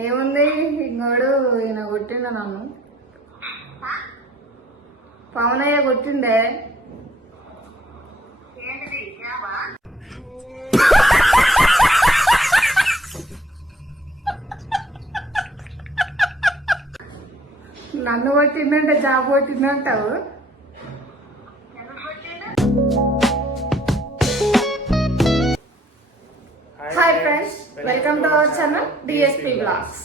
ఏముంది ఇంకోడు ఈయన కొట్టిండ నన్ను. పవనయ్య కొట్టిండే. నన్ను కొట్టిందంటే జాబ్ కొట్టిందంటావు. Hi friends, welcome to our channel DSP vlogs.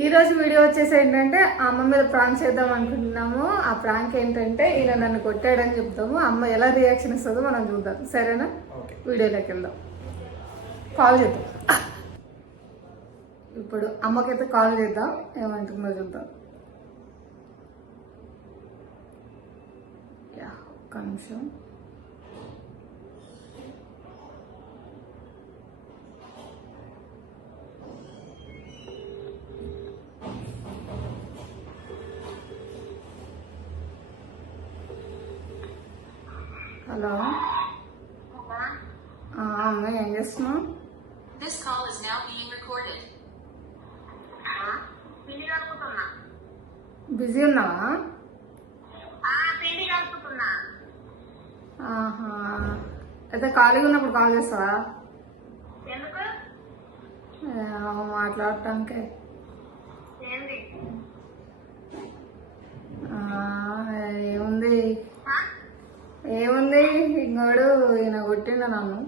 ఈ రోజు వీడియో వచ్చేసి ఏంటంటే అమ్మ మీద ప్రాంక్ చేద్దాం అనుకుంటున్నాము. ఆ ప్రాంక్ ఏంటంటే ఈయన నన్ను కొట్టాడని చెప్తాము. అమ్మ ఎలా రియాక్షన్ ఇస్తుందో మనం చూద్దాం, సరేనా? వీడియోలోకి వెళ్దాం. కాల్ చేద్దాం. ఇప్పుడు అమ్మకైతే కాల్ చేద్దాం, ఏమంటుందో చూద్దాం. ఒక్క నిమిషం. హలో అమ్మ, ఏం చేస్తున్నావు? బిజీ ఉన్నావా? ఆహా, అయితే ఖాళీగా ఉన్నప్పుడు కాల్ చేస్తావా? మాట్లాడటానికి. ఏముంది ఇంకోడు ఈయన కొట్టిండ నన్ను.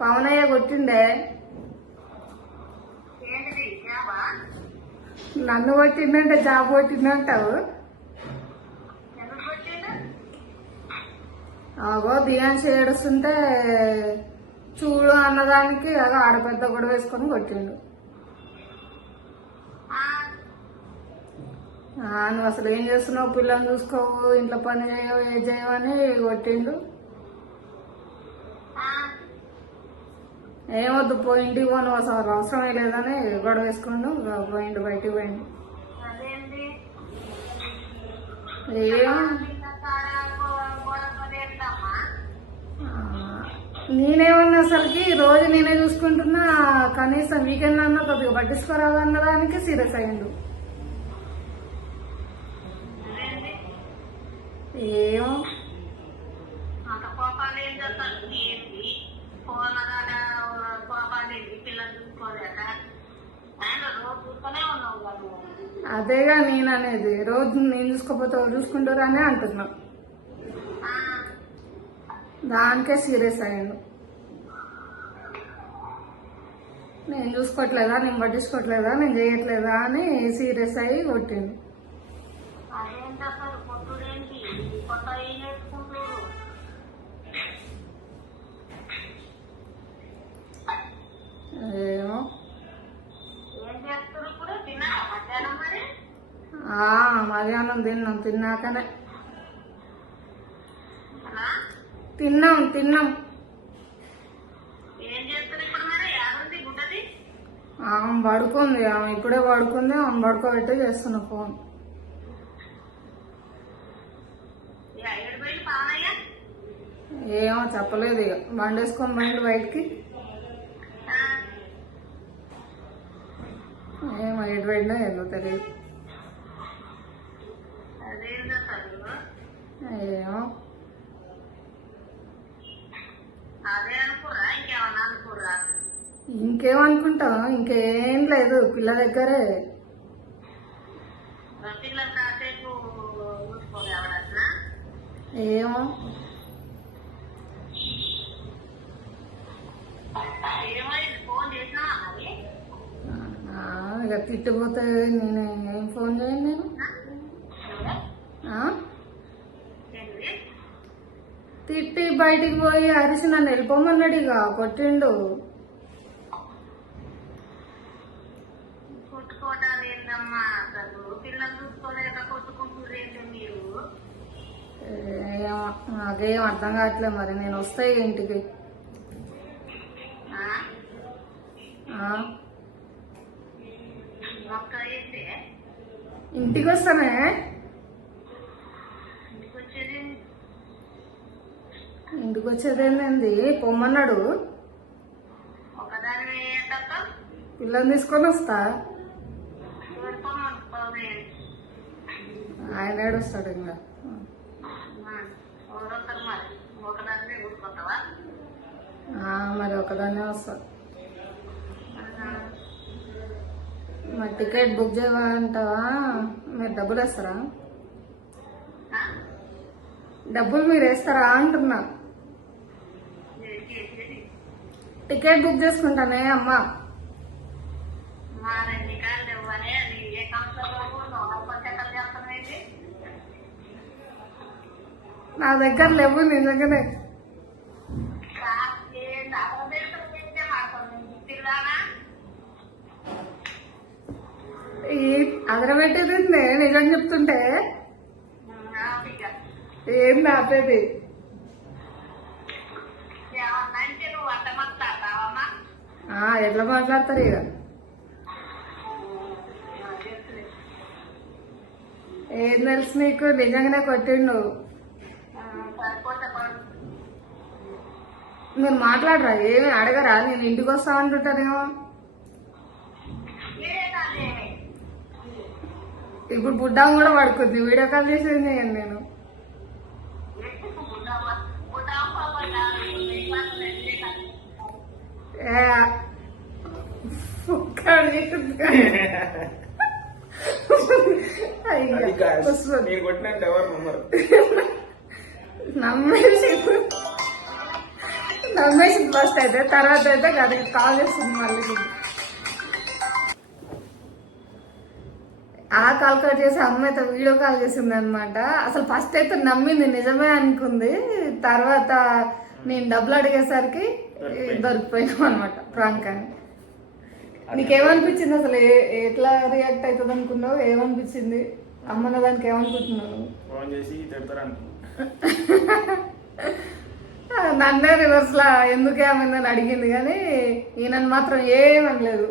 పవనయ్య కొట్టిండే. నన్ను కొట్టిందంటే జాబ్ కొట్టిందంటావు. అగో దియాన్షి ఏడుస్తుంటే చూడు అన్నదానికి అగో ఆడపెద్ద కూడా వేసుకొని కొట్టిండు. నువ్వు అసలు ఏం చేస్తున్నావు, పిల్లల్ని చూసుకోవు, ఇంట్లో పని చేయవు, ఏం చేయవని కొట్టిండు. ఏమొద్దు పో, ఇంటికి పోను, అసలు అవసరమే లేదని గొడవ వేసుకుండు. పోయిండు, బయటికి పోయిండు. ఏమో నేనేమన్నా అసలుకి రోజు నేనే చూసుకుంటున్నా, కనీసం వీకెండ్ అన్నా కొద్దిగా పట్టించుకోరాదన్న దానికి సీరియస్ అయ్యిండు. ఏమో అదేగా నేను అనేది, రోజు నేను చూసుకోపోతే చూసుకుంటారు అని అంటున్నా. దానికే సీరియస్ అయ్యాను. నేను చూసుకోవట్లేదా, నేను పట్టించుకోవట్లేదా, నేను చేయట్లేదా అని సీరియస్ అయ్యి కొట్టిండు. ఏమో మధ్యాహ్నం తిన్నాకనే తిన్నాం. ఆమె పడుకుంది, ఆమె ఇప్పుడే పడుకుంది. ఆమె పడుకోబెట్టే చేస్తున్నా ఫోన్. ఏమో చెప్పలేదు, ఇక బండి వేసుకొని పోయిండు బయటికి. ఏమో ఎటు పోయిండో ఏదో తెలియదు. ఏమో ఇంకేమనుకుంటాం, ఇంకేం లేదు, పిల్ల దగ్గరే. ఏమో ఇక తిట్టిపోతే నేనేం ఫోన్ చేయను. నేను తిట్టి బయటికి పోయి అరిసి నన్ను వెళ్ళిపోమన్నాడు. ఇక కొట్టిండు. నాకేం అర్థం కావట్లేదు. మరి నేను వస్తాయి ఇంటికి. ఇంటికి వస్తానే. ఇంటికి వచ్చేదేంది, పొమ్మన్నాడు. ఒకదాని పిల్లని తీసుకొని వస్తా. ఆయన ఏడొస్తాడు ఇంకా. మరి ఒకదాన్నే వస్తా. మరి టికెట్ బుక్ చేయమంటావా? మీరు డబ్బులు వేస్తారా? డబ్బులు మీరు వేస్తారా అంటున్నా. టికెట్ బుక్ చేసుకుంటానే అమ్మా. నా దగ్గర లేవు నిజంగానే. అదరబెట్టేది నిజం చెప్తుంటే ఏం ఆపేది. ఎట్లా మాట్లాడతారు ఇక? ఏం తెలుసు నీకు? నిజంగానే కొట్టిండు. మీరు మాట్లాడరా? ఏమి అడగరా? నేను ఇంటికి వస్తా అంటుంటానేమో. ఇప్పుడు బుడ్డా కూడా పడుకుంది. వీడియో కాల్ చేసేది నేను. నమ్మేసి ఫస్ట్ అయితే, తర్వాత అయితే అది కాల్ చేస్తుంది మళ్ళీ. ఆ కాల్ కట్ చేసి అమ్మ అయితే వీడియో కాల్ చేసింది అనమాట. అసలు ఫస్ట్ అయితే నమ్మింది, నిజమే అనుకుంది. తర్వాత నేను డబ్బులు అడిగేసరికి దొరికిపోయాం అనమాట ప్రాంక్ అని. నీకేమనిపించింది అసలు? ఎట్లా రియాక్ట్ అవుతుంది అనుకున్నావు? ఏమనిపించింది? అమ్మన్న దానికి ఏమనుకుంటున్నావు? నన్నే రివర్స్ లా ఎందుకు ఏమైందని అడిగింది, కానీ ఈయన మాత్రం ఏమనలేదు.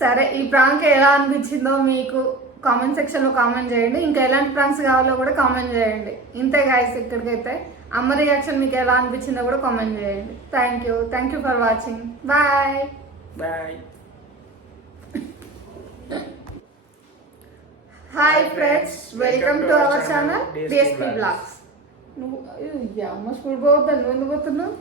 సరే, ఈ ప్రాంక్ ఎలా అనిపించిందో మీకు కామెంట్ సెక్షన్ లో కామెంట్ చేయండి. ఇంకా ఎలాంటి ప్రాంక్స్ కావాలో కూడా కామెంట్ చేయండి. ఇంతే గాయస్, ఇక్కడికైతే అమ్మ రియాక్షన్ మీకు ఎలా అనిపించిందో కూడా కామెంట్ చేయండి. Thank you for watching. Bye. Hi friends, welcome to our channel DSP blogs. నువ్వు అమ్మ స్కూల్ పోవద్దా? నువ్వు ఎందుకు పోతున్నావు?